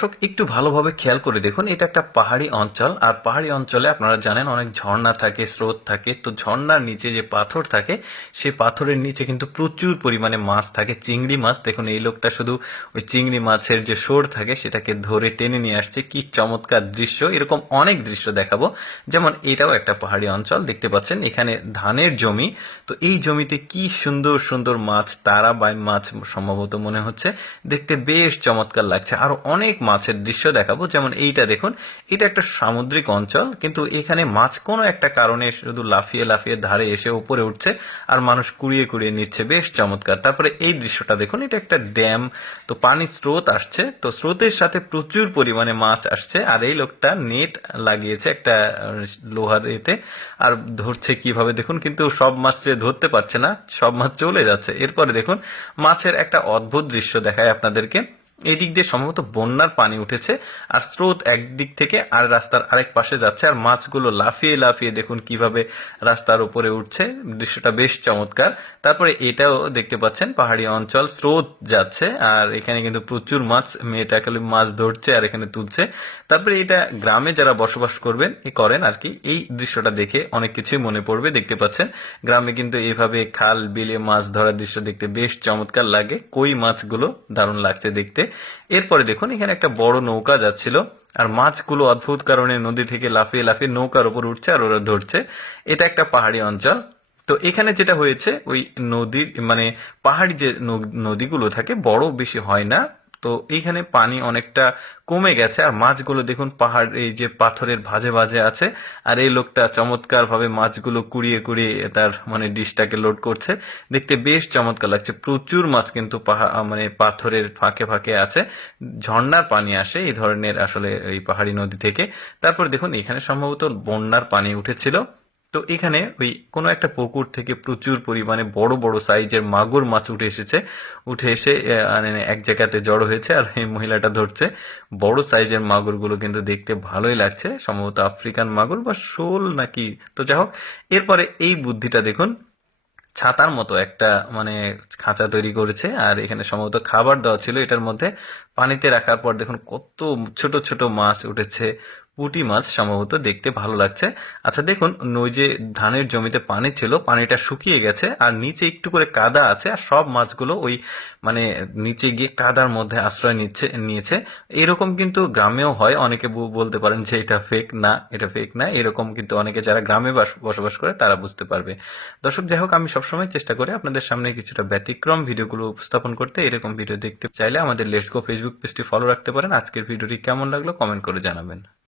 দর্শক একটু ভালোভাবে খেয়াল করে দেখুন, এটা একটা পাহাড়ি অঞ্চল। আর পাহাড়ি অঞ্চলে আপনারা জানেন অনেক ঝর্ণা থাকে, স্রোত থাকে। তো ঝর্ণার নিচে যে পাথর থাকে, সেই পাথরের নিচে কিন্তু প্রচুর পরিমাণে মাছ থাকে, চিংড়ি মাছ। দেখুন এই লোকটা শুধু ওই চিংড়ি মাছের যে শোর থাকে সেটাকে ধরে টেনে নিয়ে আসছে। কি চমৎকার দৃশ্য! এরকম অনেক দৃশ্য দেখাবো। যেমন এটাও একটা পাহাড়ি অঞ্চল, দেখতে পাচ্ছেন এখানে ধানের জমি। তো এই জমিতে কি সুন্দর সুন্দর মাছ, তারা বাই মাছ সম্ভবত মনে হচ্ছে, দেখতে বেশ চমৎকার লাগছে। আরো অনেক মাছের দৃশ্য দেখাবো। যেমন এইটা দেখুন, এটা একটা সামুদ্রিক অঞ্চল, কিন্তু এখানে মাছ কোনো একটা কারণে শুধু লাফিয়ে লাফিয়ে ধারে এসে উপরে উঠছে আর মানুষ কুড়িয়ে কুড়িয়ে নিচ্ছে, বেশ চমৎকার। তারপরে এই দৃশ্যটা দেখুন, এটা একটা ড্যাম। তো পানির স্রোত আসছে, তো স্রোতের সাথে প্রচুর পরিমাণে মাছ আসছে। আর এই লোকটা নেট লাগিয়েছে একটা লোহার এতে, আর ধরছে কিভাবে দেখুন, কিন্তু সব মাছ সে ধরতে পারছে না, সব মাছ চলে যাচ্ছে। এরপরে দেখুন মাছের একটা অদ্ভুত দৃশ্য দেখায় আপনাদেরকে। এই দিক দিয়ে সম্ভবত বন্যার পানি উঠেছে, আর স্রোত একদিক থেকে আর রাস্তার আরেক পাশে যাচ্ছে, আর মাছগুলো লাফিয়ে লাফিয়ে দেখুন কিভাবে রাস্তার উপরে উঠছে। দৃশ্যটা বেশ চমৎকার। তারপরে এটাও দেখতে পাচ্ছেন পাহাড়ি অঞ্চল, স্রোত যাচ্ছে আর এখানে কিন্তু প্রচুর মাছ, মেয়েটা খালি মাছ ধরছে আর এখানে তুলছে। তারপরে এটা গ্রামে যারা বসবাস করেন আর কি, এই দৃশ্যটা দেখে অনেক কিছুই মনে পড়বে। দেখতে পাচ্ছেন গ্রামে কিন্তু এইভাবে খাল বিলে মাছ ধরার দৃশ্য দেখতে বেশ চমৎকার লাগে। কই মাছগুলো দারুণ লাগছে দেখতে। এরপরে দেখুন এখানে একটা বড় নৌকা যাচ্ছিল, আর মাছগুলো অদ্ভুত কারণে নদী থেকে লাফিয়ে লাফিয়ে নৌকার উপর উঠছে আর ওরা ধরছে। এটা একটা পাহাড়ি অঞ্চল। তো এখানে যেটা হয়েছে, ওই নদীর মানে পাহাড়ি যে নদীগুলো থাকে বড় বেশি হয় না। তো এইখানে পানি অনেকটা কমে গেছে, আর মাছগুলো দেখুন পাহাড় এই যে পাথরের ভাঁজে ভাঁজে আছে। আর এই লোকটা চমৎকার ভাবে মাছগুলো কুড়িয়ে কুড়িয়ে তার মানে ডিশটাকে লোড করছে, দেখতে বেশ চমৎকার লাগছে। প্রচুর মাছ কিন্তু মানে পাথরের ফাঁকে ফাঁকে আছে। ঝর্ণার পানি আসে এই ধরনের আসলে এই পাহাড়ি নদী থেকে। তারপর দেখুন এখানে সম্ভবত বন্যার পানি উঠেছিল। তো এখানে ওই কোনো একটা পুকুর থেকে প্রচুর পরিমাণে বড় বড় সাইজের মাগুর মাছ উঠে এসেছে। উঠে এসে মানে এক জায়গাতে জড়ো হয়েছে, আর এই মহিলাটা ধরছে। বড় সাইজের মাগুরগুলো কিন্তু দেখতে ভালোই লাগছে, সম্ভবত আফ্রিকান মাগুর বা শোল নাকি। তো যাই হোক, এরপরে এই বুদ্ধিটা দেখুন, ছাতার মতো একটা মানে খাঁচা তৈরি করেছে, আর এখানে সম্ভবত খাবার দেওয়া ছিল এটার মধ্যে। পানিতে রাখার পর দেখুন কত ছোট ছোট মাছ উঠেছে, পুঁটি মাছ সম্ভবত, দেখতে ভালো লাগছে। আচ্ছা দেখুন, ওই যে ধানের জমিতে পানি ছিল, পানিটা শুকিয়ে গেছে আর নিচে একটু করে কাদা আছে, আর সব মাছগুলো ওই মানে নিচে গিয়ে কাদার মধ্যে আশ্রয় নিয়েছে। এরকম কিন্তু গ্রামেও হয়। অনেকে বলতে পারেন যে এটা ফেক না, এটা ফেক না, এরকম কিন্তু অনেকে যারা গ্রামে বসবাস করে তারা বুঝতে পারবে। দর্শক যাই হোক, আমি সবসময় চেষ্টা করি আপনাদের সামনে কিছুটা ব্যতিক্রম ভিডিওগুলো উপস্থাপন করতে। এরকম ভিডিও দেখতে চাইলে আমাদের লেটস গো ফেসবুক পেজটি ফলো রাখতে পারেন। আজকের ভিডিওটি কেমন লাগলো কমেন্ট করে জানাবেন।